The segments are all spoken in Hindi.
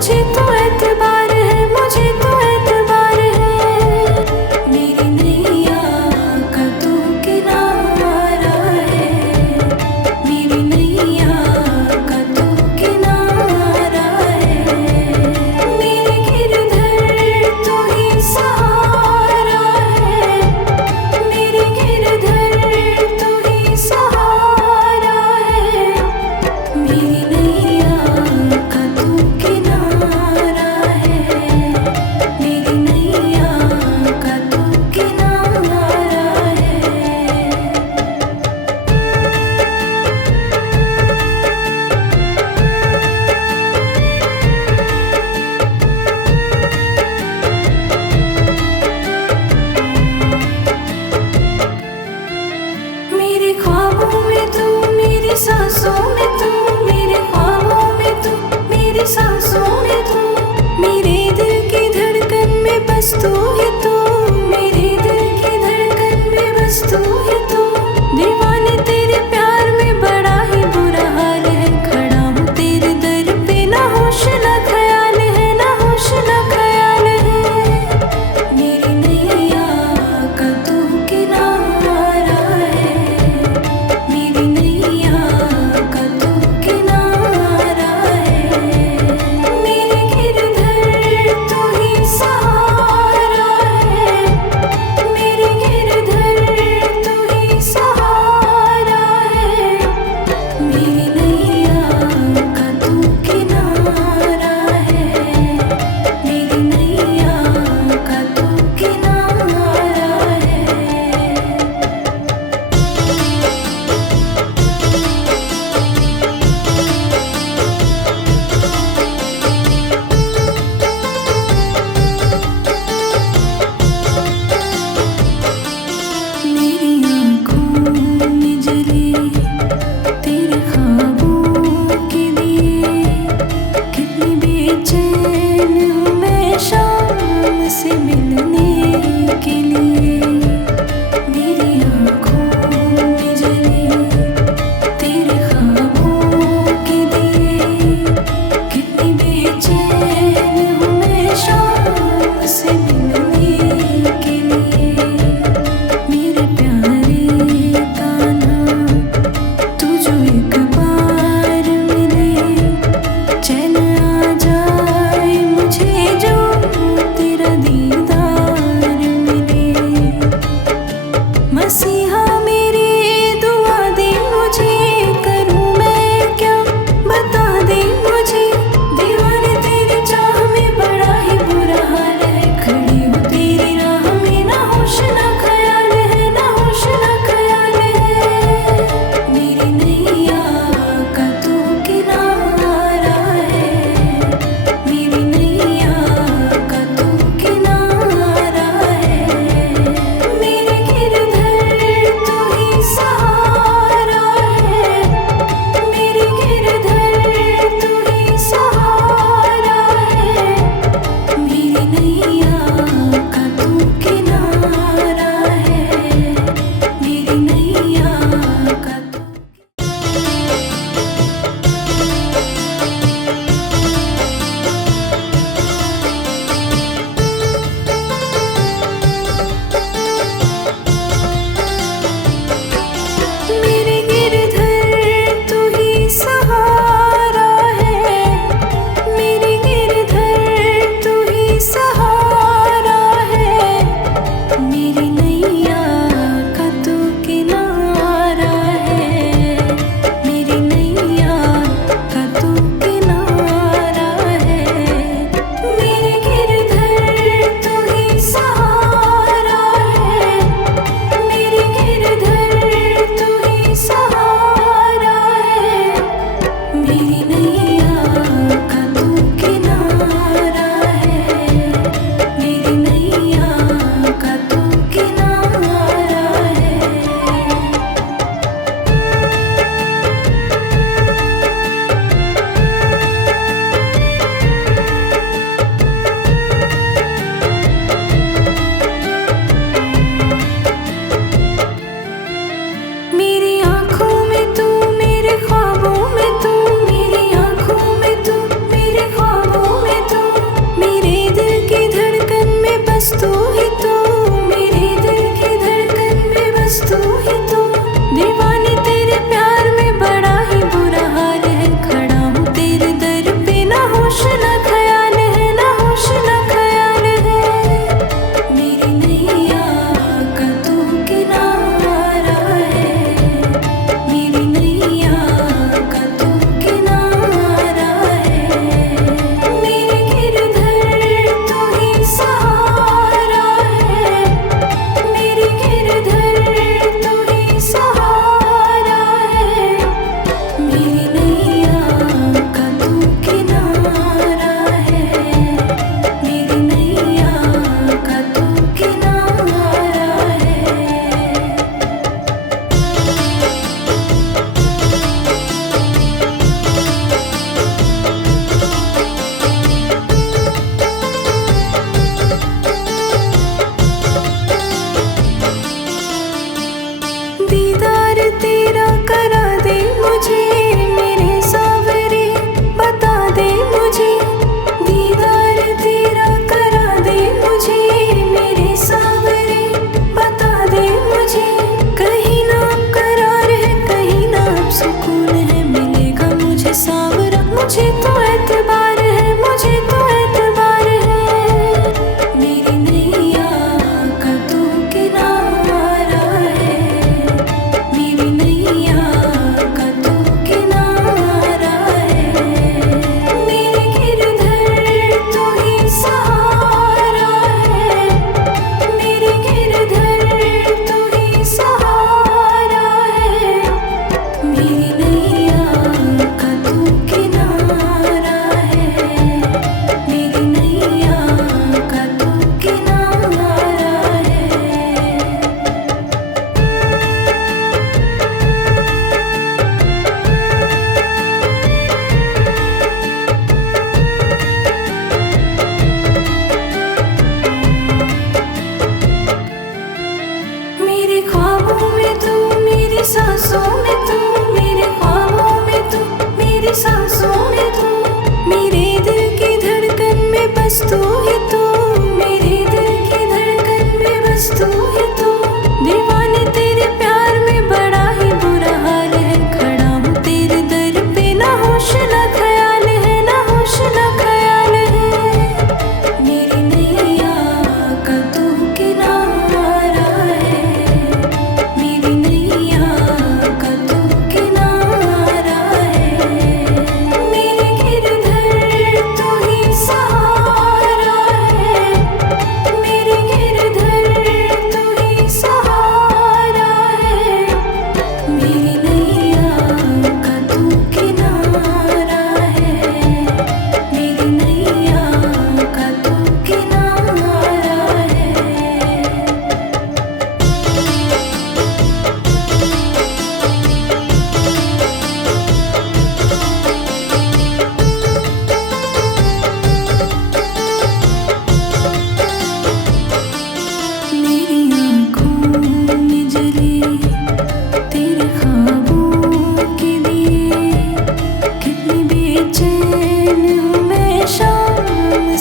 मुझे तो एतबार है, मुझे तो एतबार है। मेरी नैया का तू किनारा है, मेरी नैया का तू किनारा है। मेरे गिरधर तू ही सहारा है, मेरे गिरधर तू ही सहारा है। मेरी नैया का तू किनारा है, मेरी नैया का तू किनारा है। मेरे ख्वाबों में तू, मेरी सांसों में तू, मेरे ख्वाबों में तू, मेरी सांसों में तू। मेरे दिल की धड़कन में बस तू ही तू, मेरे दिल की धड़कन में बस तू ही तू। दीवाने तेरे प्यार में बड़ा ही बुरा हाल है, खड़ा हूँ तेरे दर पे, ना होश ना ख्याल है, ना होश ना ख्याल है। मेरी नैया का तू किनारा है, मेरी नैया का तू किनारा है। मेरी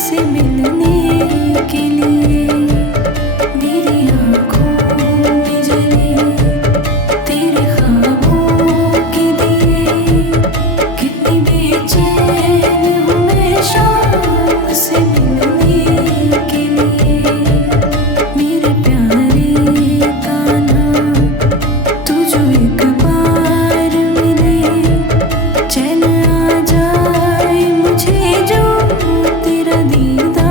से मिलने के लिए। मेरी आँखों में जले तेरे ख्वाबों के दिए, कितनी बेचैन हूँ मैं शाम से मिलने के लिए। मेरे प्यारे कान्हा, तू जो एक बार मिले, चैन आ जाए मुझे जो तेरा दीदार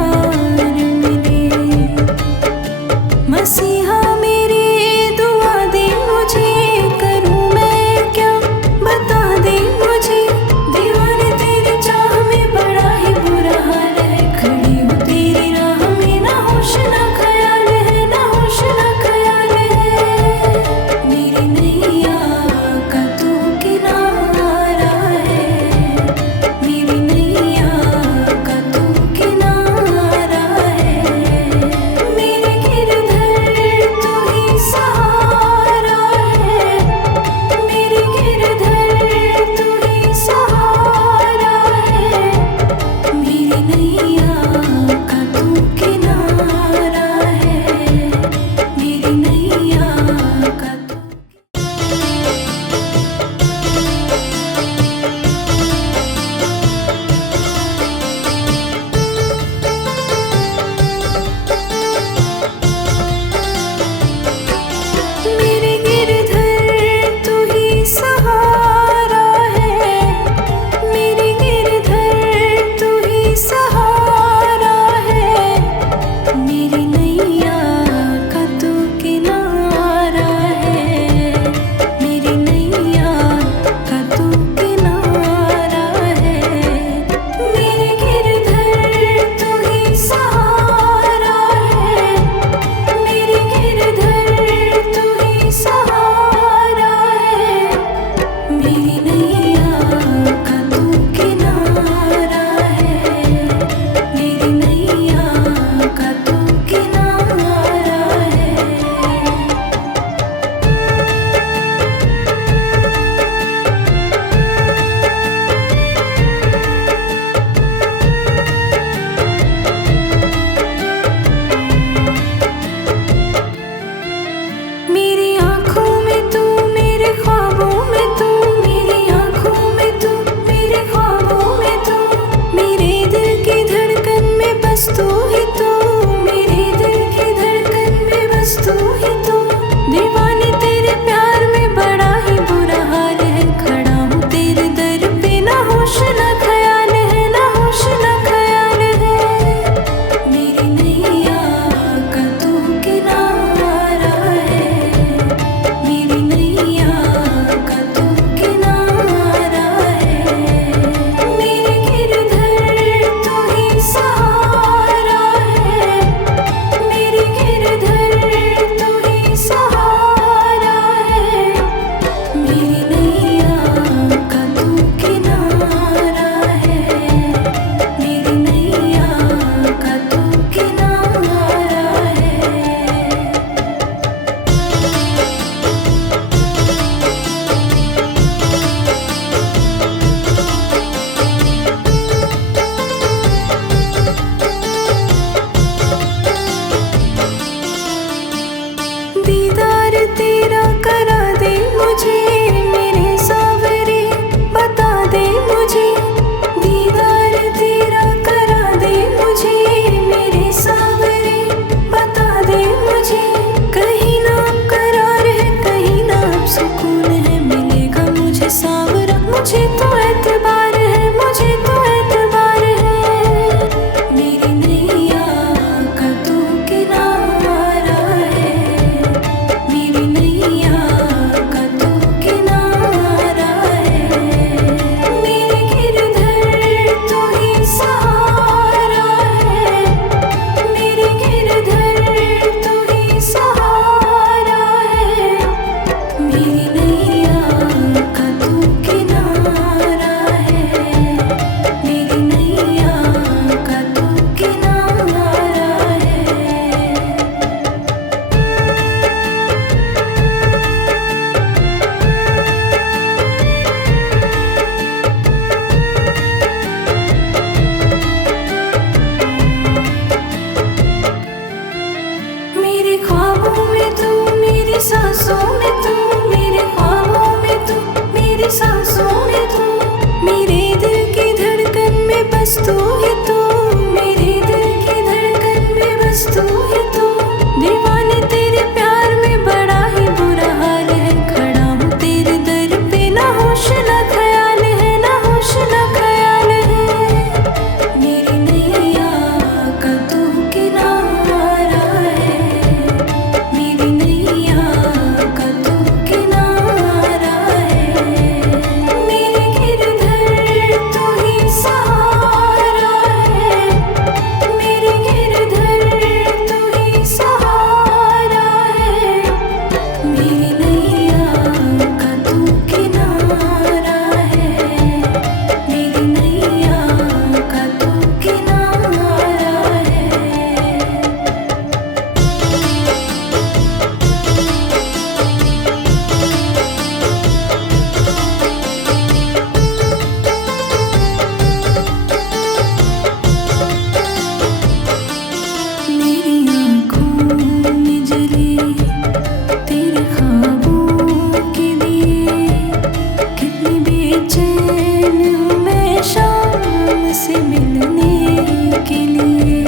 के लिए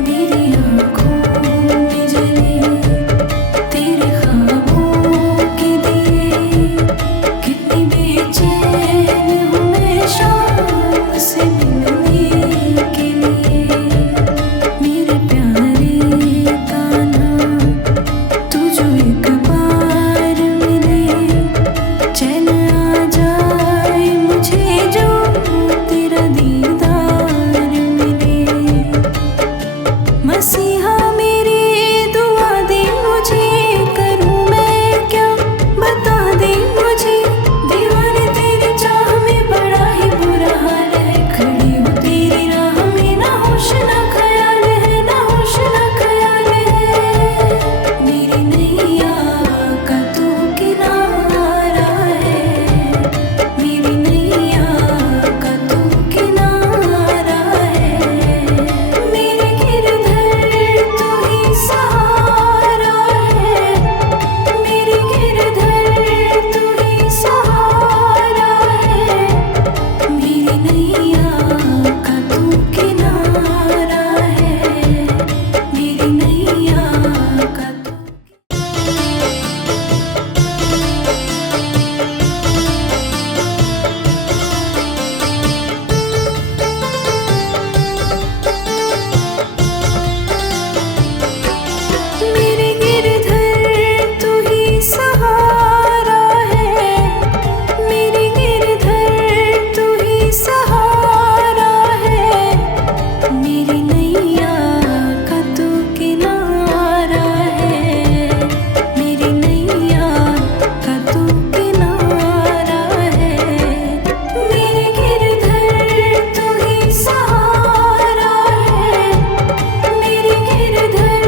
मेरी आँखों में जले तेरे ख्वाबों के दिए। कितनी बेचैन हूँ मैं शाम से मिलने के लिए। मेरे प्यारे कान्हा तू जो एक बार मिले, चैन आ जाए मुझे जो तेरा दीदार मिले। मसीहा मेरी दुआ दे मुझे, करूँ मैं क्या बता दे मुझे। दीवाने तेरी चाह में बड़ा ही बुरा हाल है। खड़ी हूँ तेरी राह में, ना होश ना ख्याल है, ना होश ना ख्याल है। मेरी नैया का तू किनारा है, मेरी नैया का तू किनारा है। मेरे गिरधर तू ही सहारा है, मेरे गिरधर तू ही सहारा है। मेरी नैया का तू किनारा है, मेरी नैया का तू। मेरे गिरधर तू ही सहारा है, मेरे गिरधर तू ही सहारा है। मेरी नैया का तू किनारा है, मेरी नैया का तू किनारा है। मेरे गिरधर तू ही सहारा है, मेरे गिरधर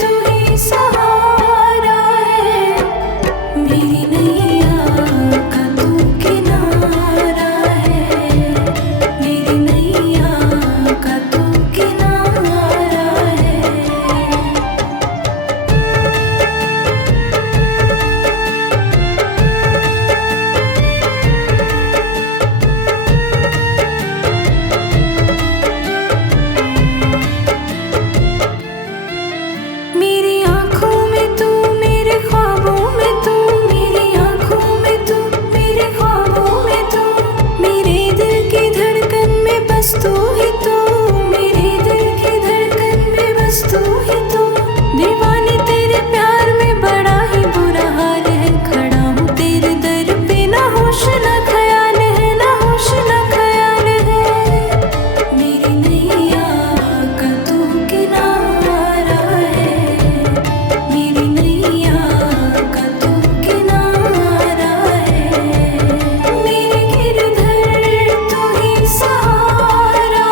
तू ही सहारा है। मेरी नैया का तू किनारा है, मेरी नैया का तू किनारा है। मेरी आँखों में तू, मेरे ख्वाबों में तू, मेरी आँखों में तू, मेरे ख्वाबों में तू। मेरे दिल की धड़कन में बस तू ही तू, मेरे दिल की धड़कन में बस तू ही तू। दीवानी तेरे प्यार में बड़ा ही बुरा हाल है। खड़ा हूँ तेरे दर पे, ना होश ना ख्याल है, ना होश ना ख्याल है। मेरी नैया का तू किनारा है, मेरी नैया का तू किनारा है। मेरे गिरधर तू ही सहारा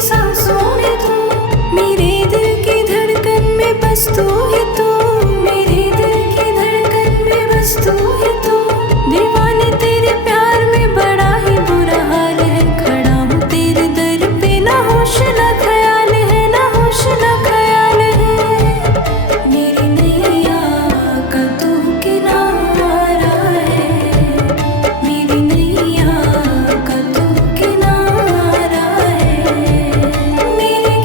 सांसों में तू, मेरे दिल की धड़कन में बस तू ही तू, मेरे दिल की धड़कन में बस तू ही तू। दीवाने तेरे प्यार में बड़ा ही बुरा हाल है, खड़ा हूँ तेरे दर पे, ना होश ना ख्याल है, ना होश ना ख्याल है। मेरी नैया का तू किनारा है, मेरी नैया का तू किनारा है, मेरी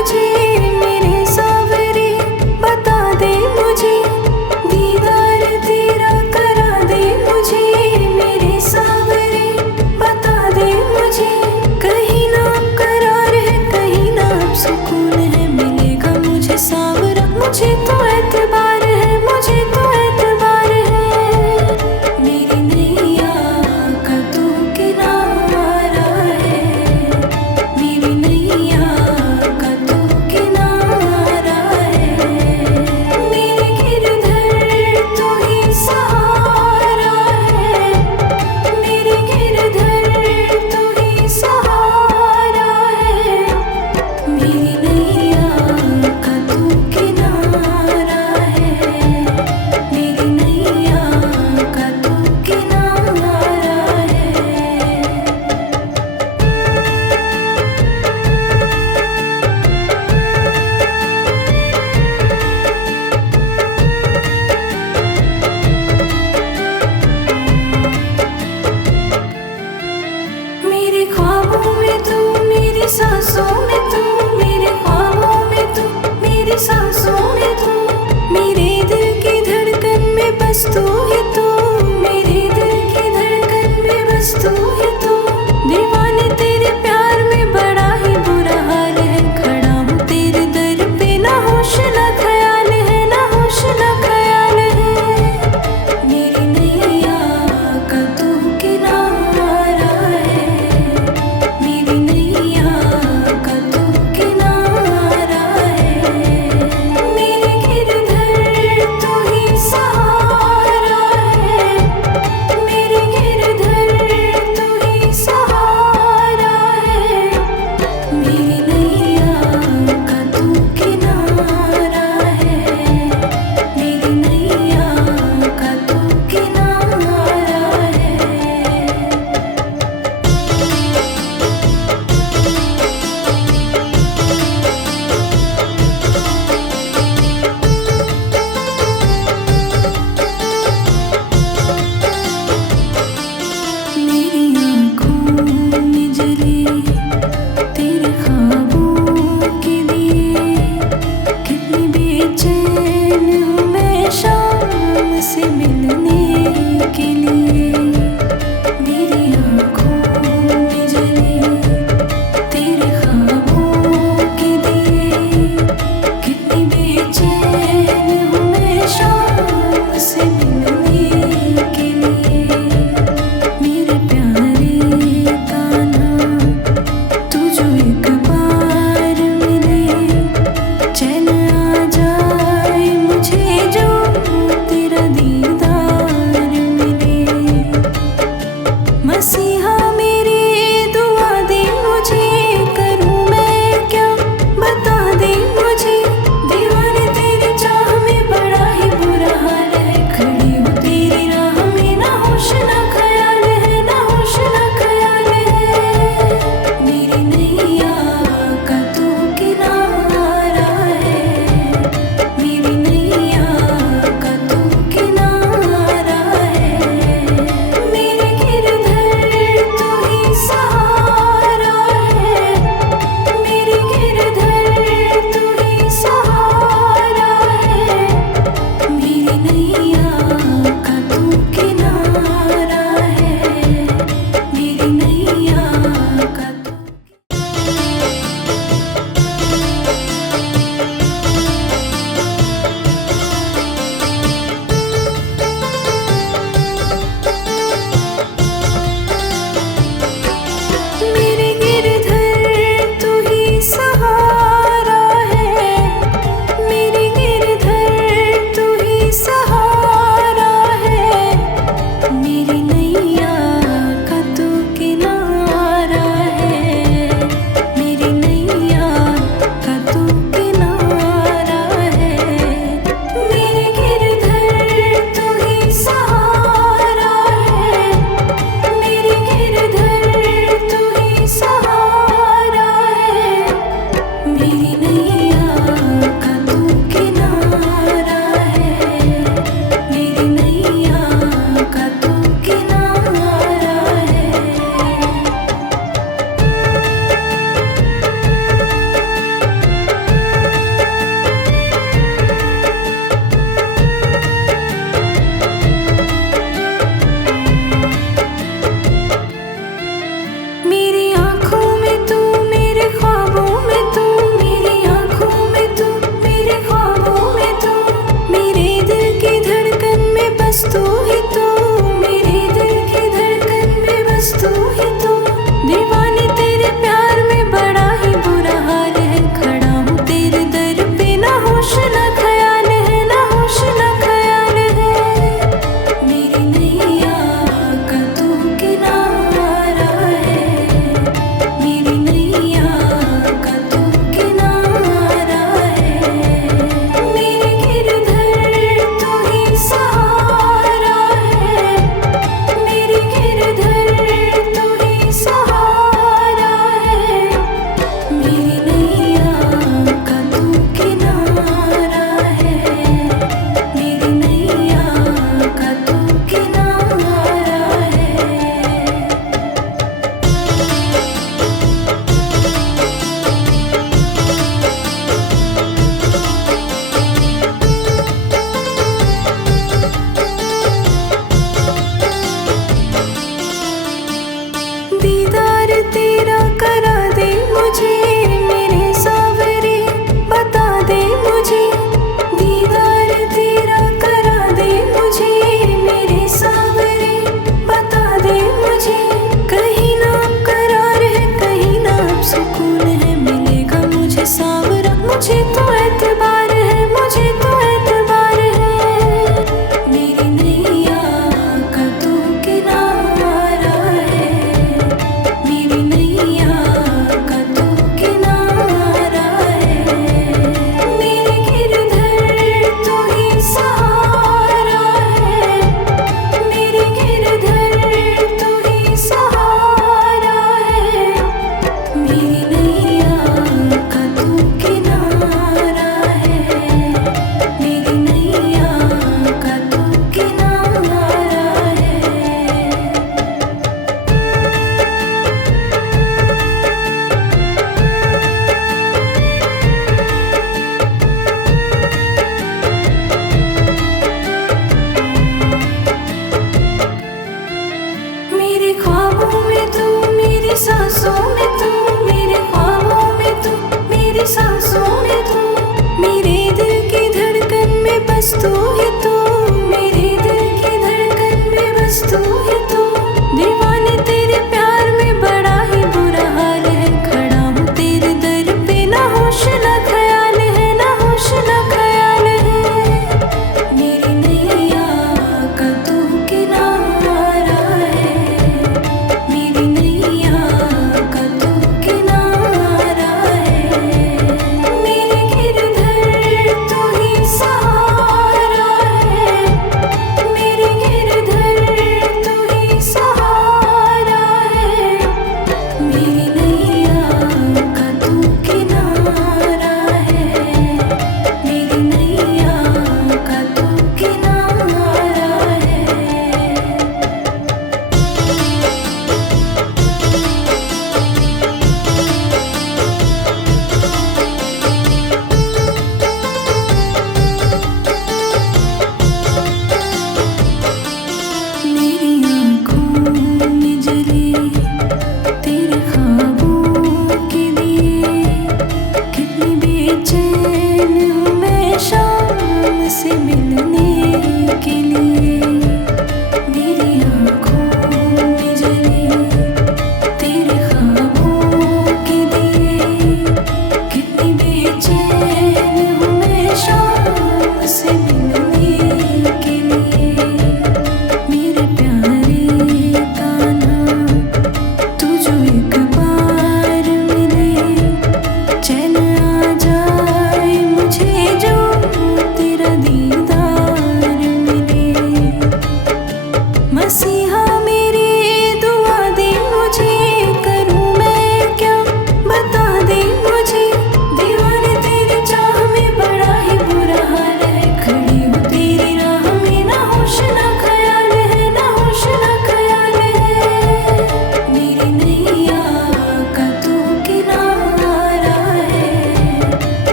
मुझे मेरे सावरे, बता दे मुझे दीदार तेरा करा दे मुझे मेरे सावरे, बता दे मुझे। कहीं ना करार है, कहीं ना अब सुकून है, मिलेगा मुझे सावरा। मुझे तो एतबार है, मुझे तो एतबार है। मेरी नैया का तू किनारा है, मेरी नैया का तू किनारा है। मेरे गिरधर तू ही सहारा है, मेरे गिरधर तू ही सहारा है। मेरी नैया का तू किनारा है, मेरी नैया का तू किनारा है। मेरे ख्वाबों में तू, मेरी सांसों में तू, मेरे ख्वाबों में तू, मेरी सांसों में तू, मेरे दिल की धड़कन में बस तू ही तू, मेरे दिल की धड़कन में बस तू ही तू। दीवाने तेरे प्यार में बड़ा ही बुरा हाल है, खड़ा हूँ तेरे दर पे, ना होश ना ख्याल है, ना होश ना ख्याल है। मेरी नैया का तू किनारा है, मेरी नैया का तू किनारा है। मेरे गिरधर तू ही सहारा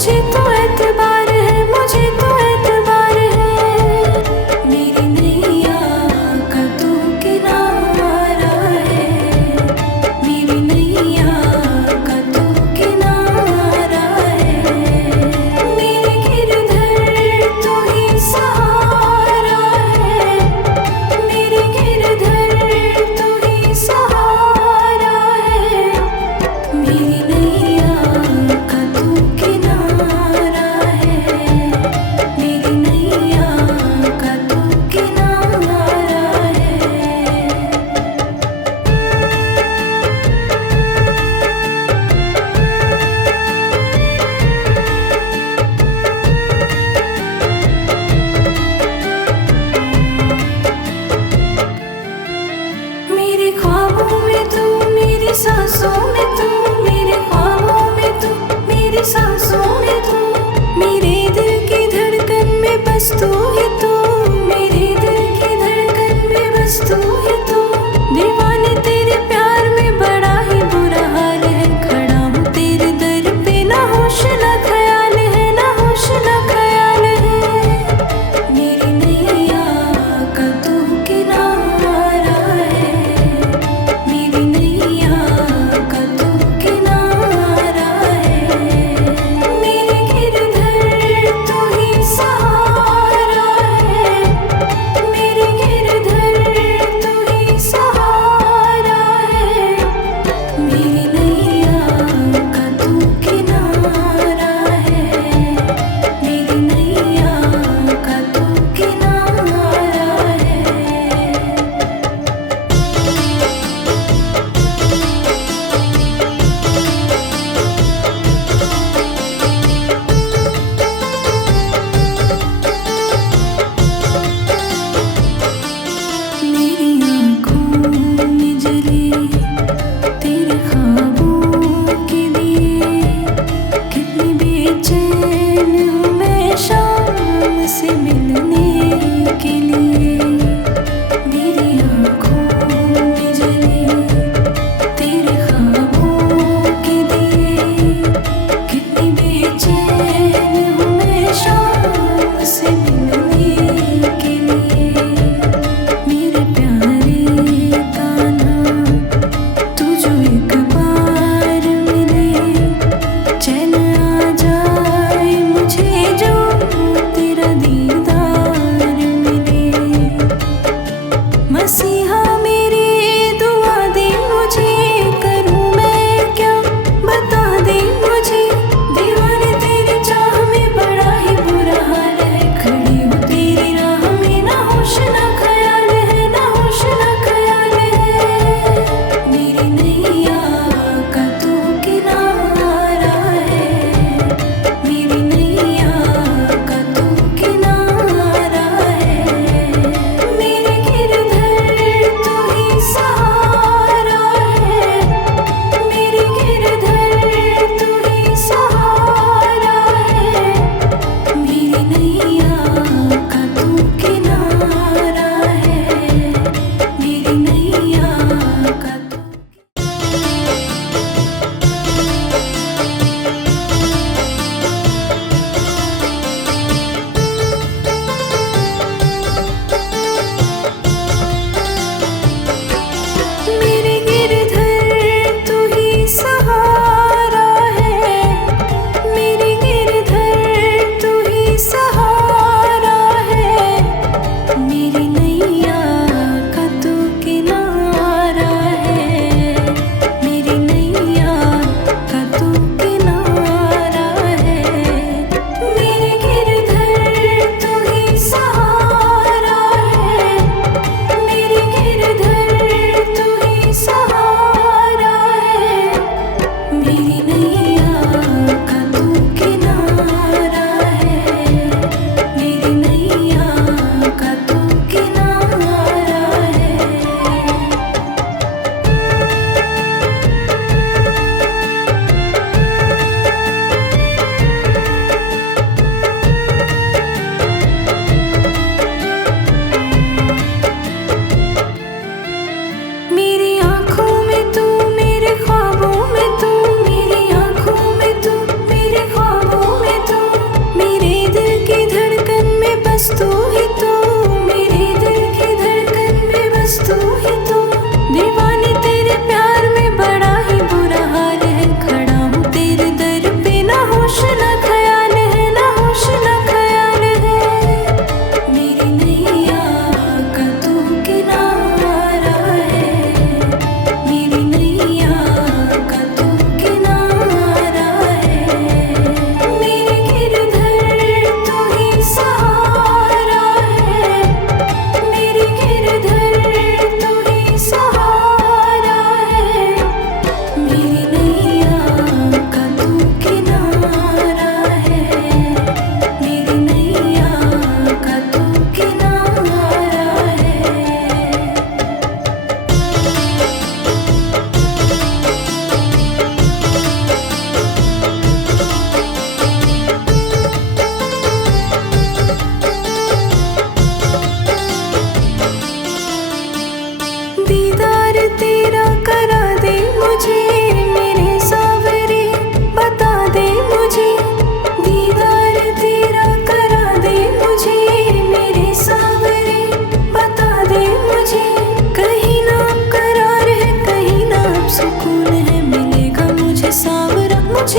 मुझे तो एतबार है, मुझे तो एतबार है। मेरी नैया का तू किनारा है, मेरी नैया का तू किनारा है। मेरे गिरधर तू ही सहारा है, मेरे गिरधर तू ही सहारा है। मेरी नैया का तू किनारा है, मेरी नैया का तू किनारा है। मेरे ख्वाबों में तू, मेरी सांसों में तू, मेरे ख्वाबों में तू, मेरी सांसों में तू। मेरे दिल की धड़कन में बस तू ही तू, मेरे दिल की धड़कन में बस तू ही तू। दीवाने तेरे प्यार में बड़ा ही बुरा हाल है, खड़ा हूँ तेरे दर पे, ना होश ना ख्याल है, ना होश ना ख्याल है। मेरी नैया का तू किनारा है, मेरी नैया का तू किनारा है। मेरी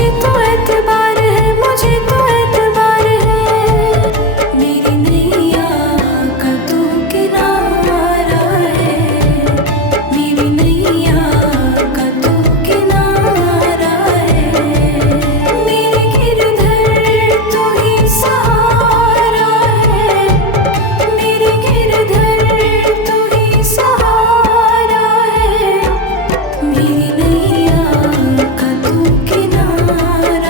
मुझे तो एतबार है, मुझे तो एतबार है। मेरी नैया का तू किनारा है, मेरी नैया का तू किनारा है। मेरे गिरधर तू ही सहारा है, मेरे गिरधर तू ही सहारा है। मेरी नैया का तू किनारा है।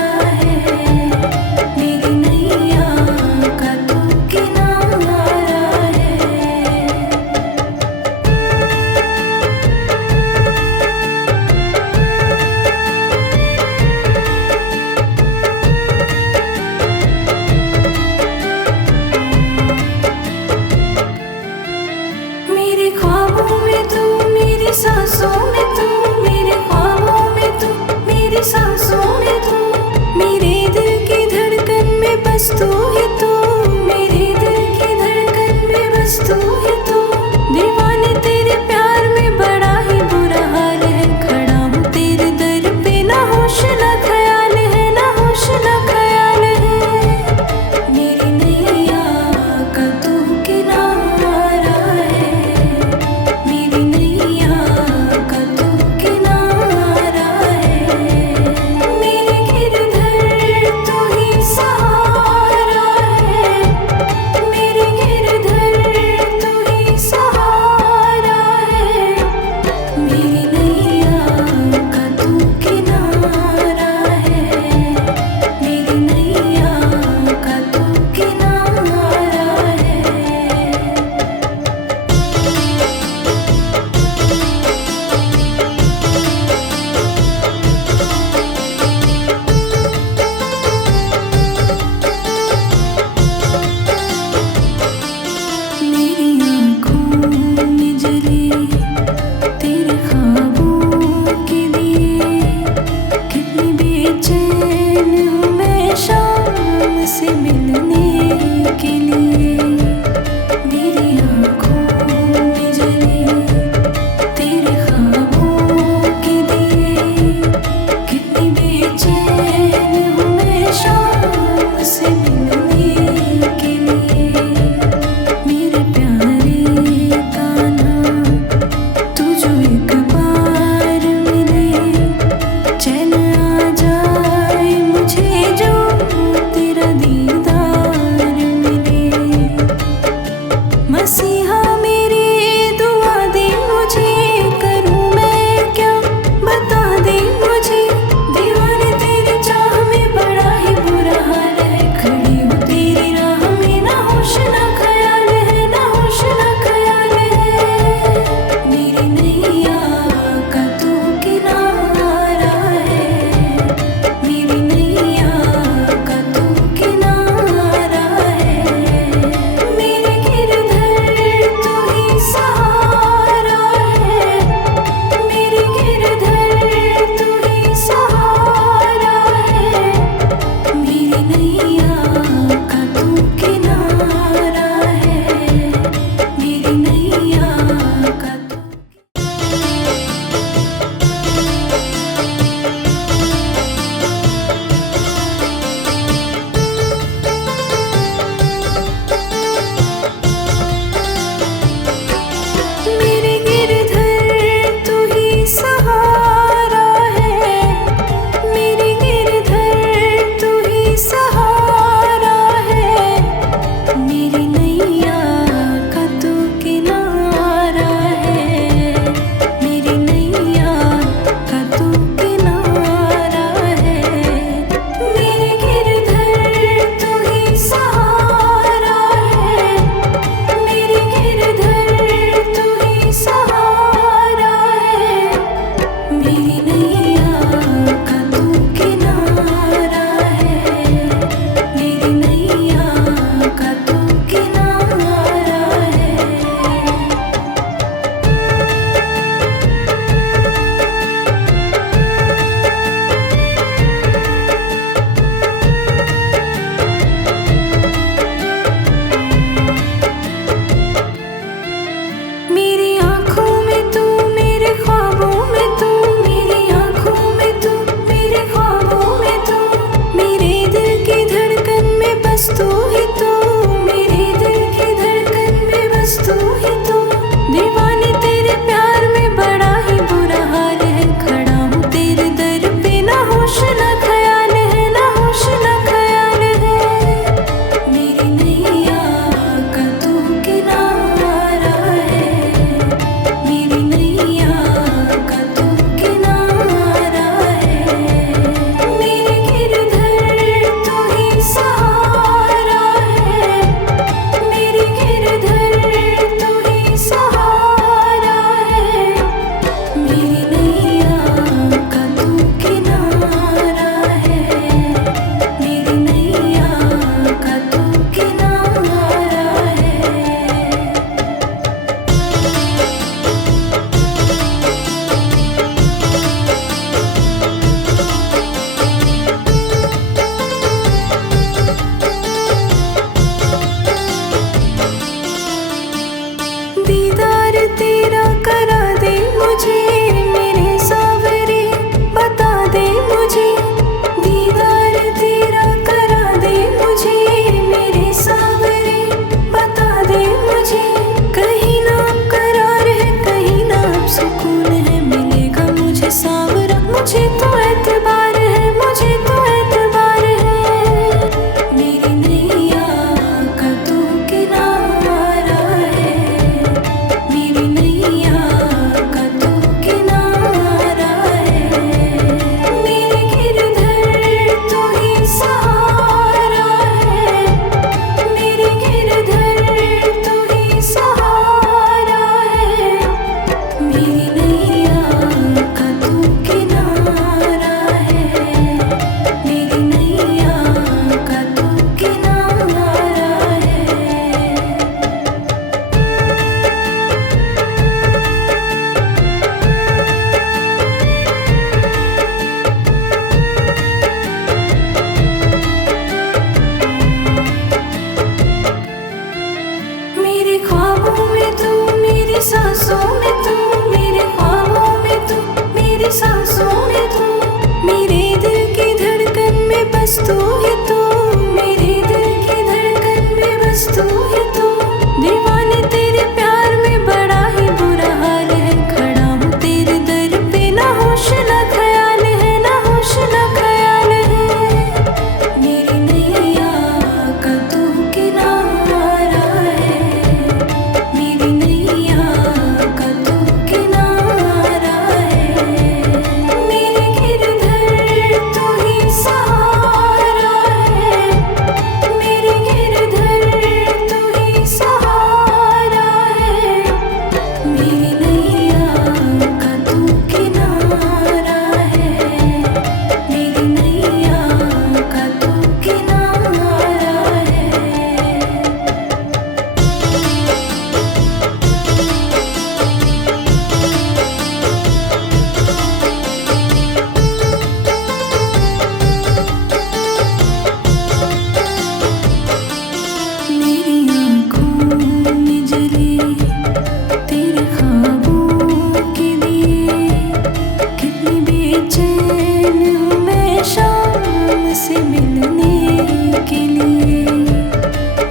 से मिलने के लिए।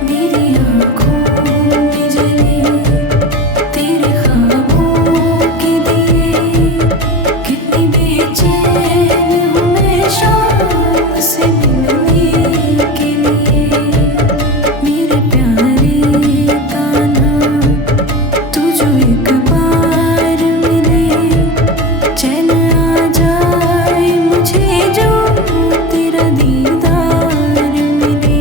मेरी आँखों में जले तेरे ख्वाबों के दिए, कितनी बेचैन हूँ मैं शाम से मिलने के लिए। मेरे प्यारे कान्हा, तू जो एक बार मिले, चैन आ जाए मुझे जो तेरा दीदार मिले।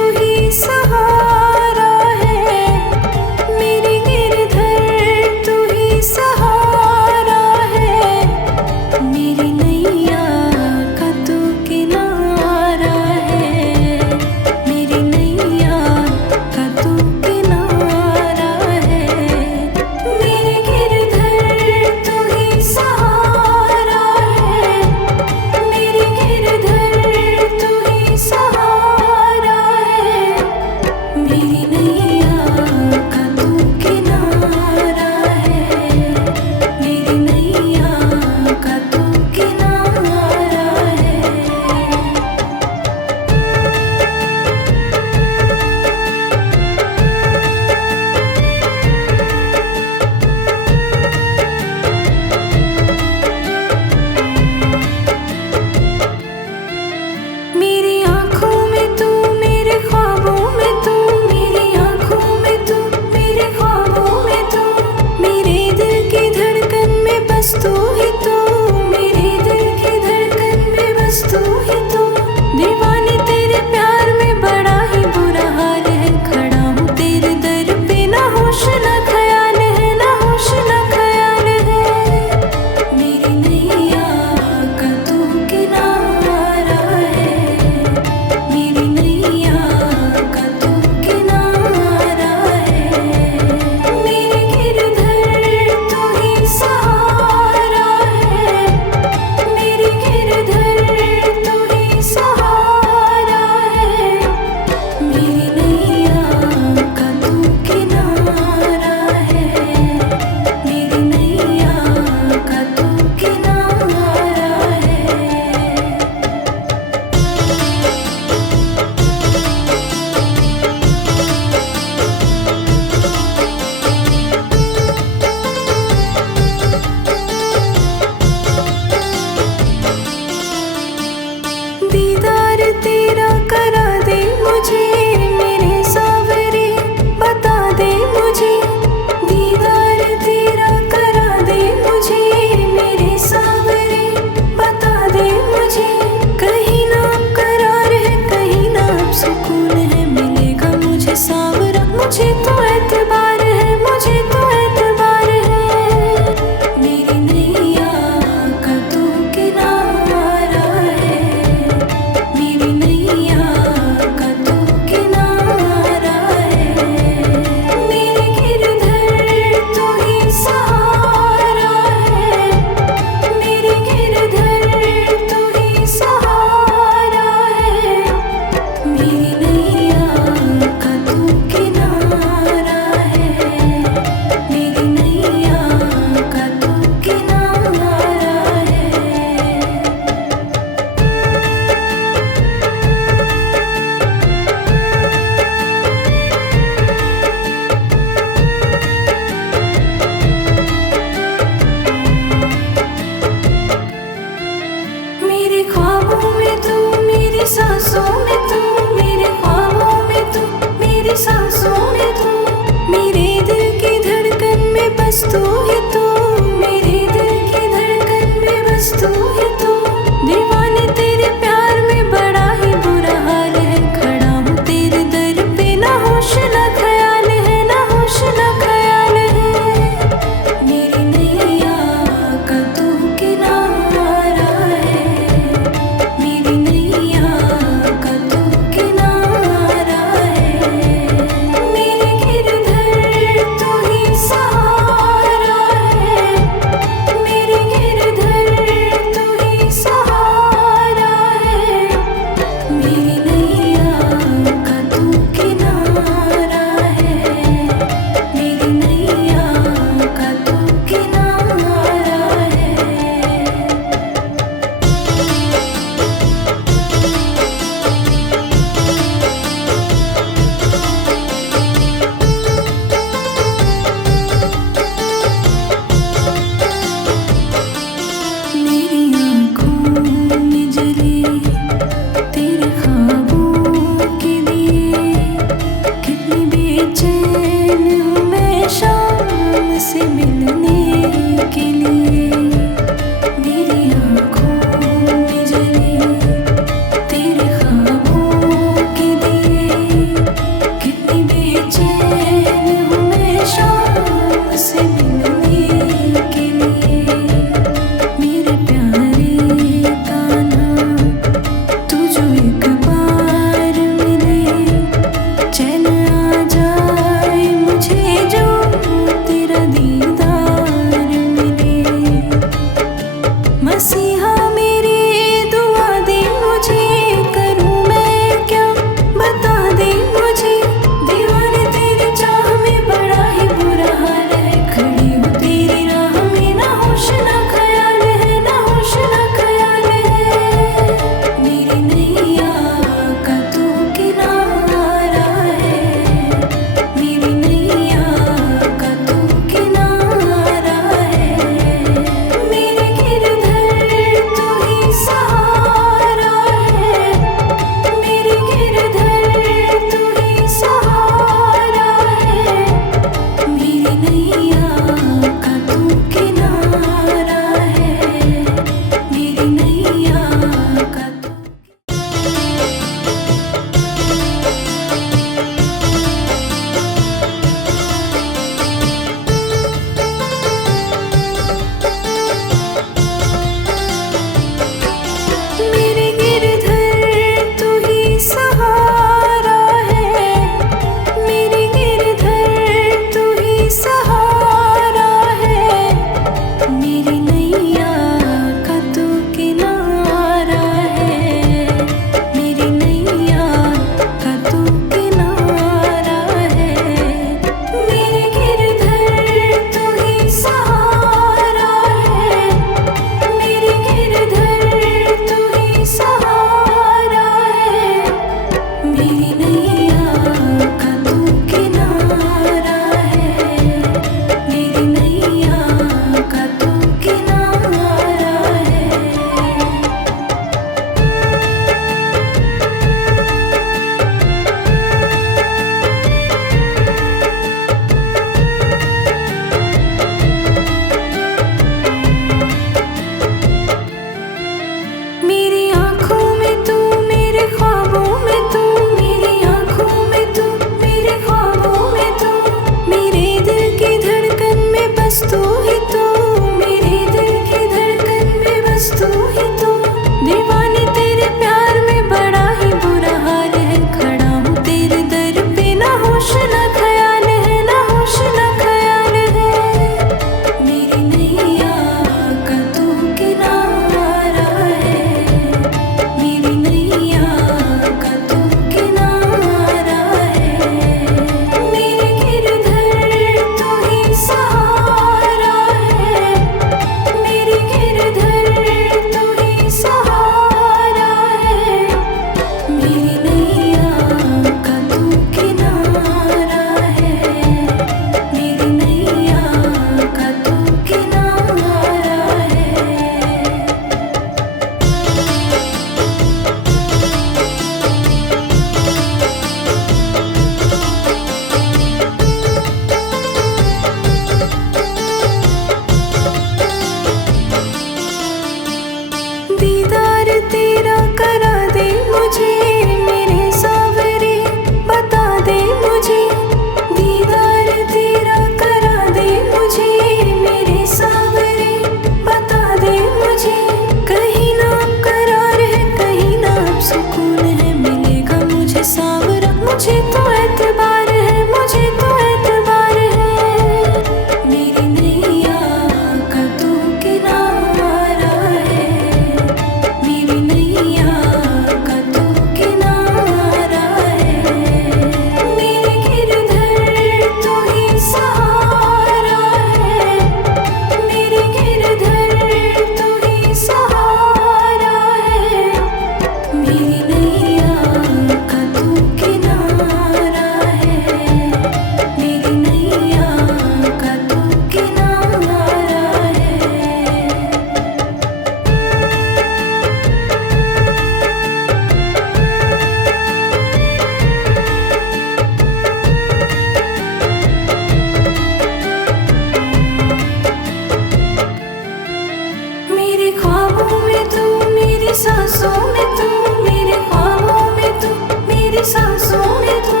सांसों में तू, मेरे ख्वाबों में तू, मेरी सांसों में तू,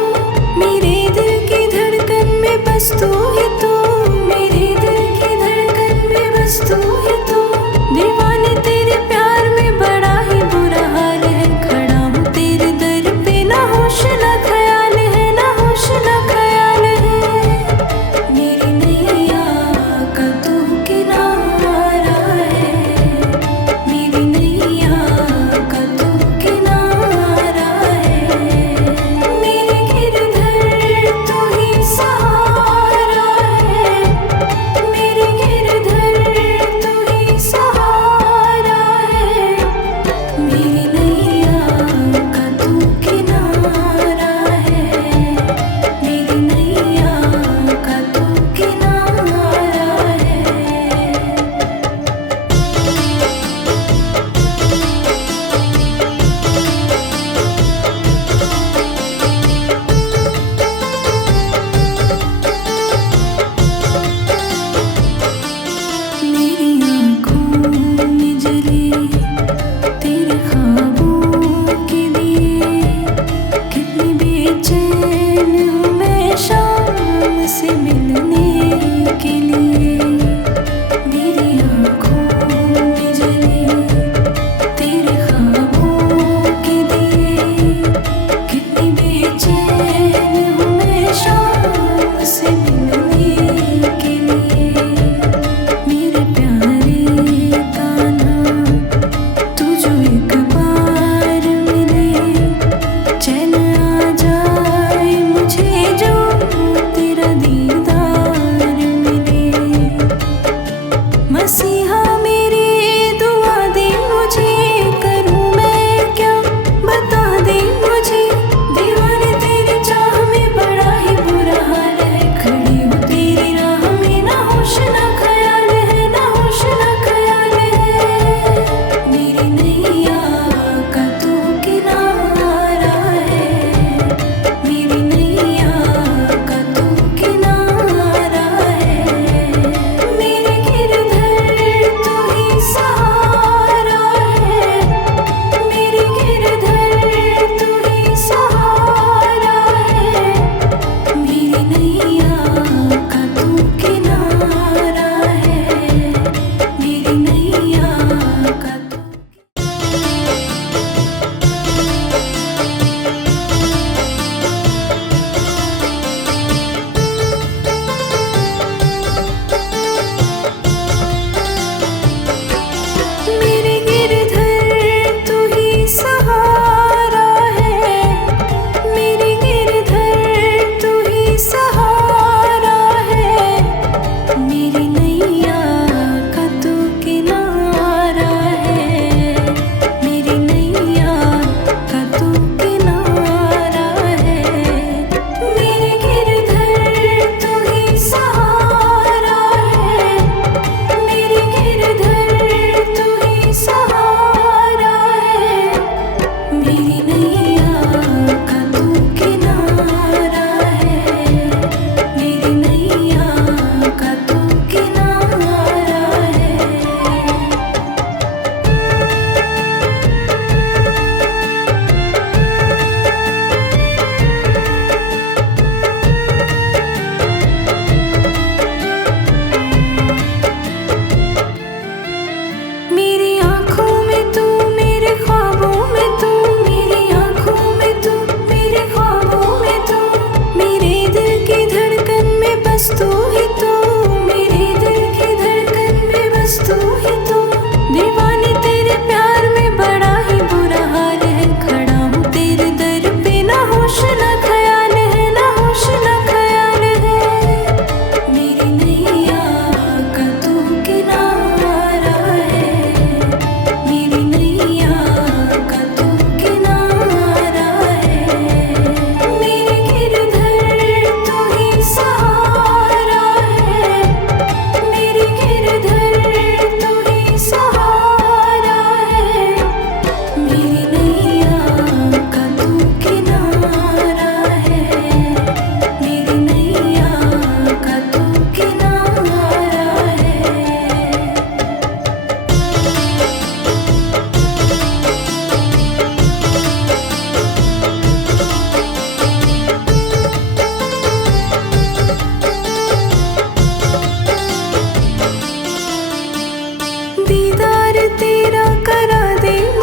मेरे दिल की धड़कन में बस तू ही तू, मेरे दिल की धड़कन में बस तू ही तू। दीवाने तेरे प्यार में बड़ा ही बुरा हाल है, खड़ा हूँ तेरे दर पे, ना होश ना ख्याल है, ना होश ना ख्याल है। मेरी नैया का तू किनारा है, मेरी नैया का तू किनारा है, मेरे गिरधर तू ही सहारा है, मेरे गिरधर तू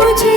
मुझे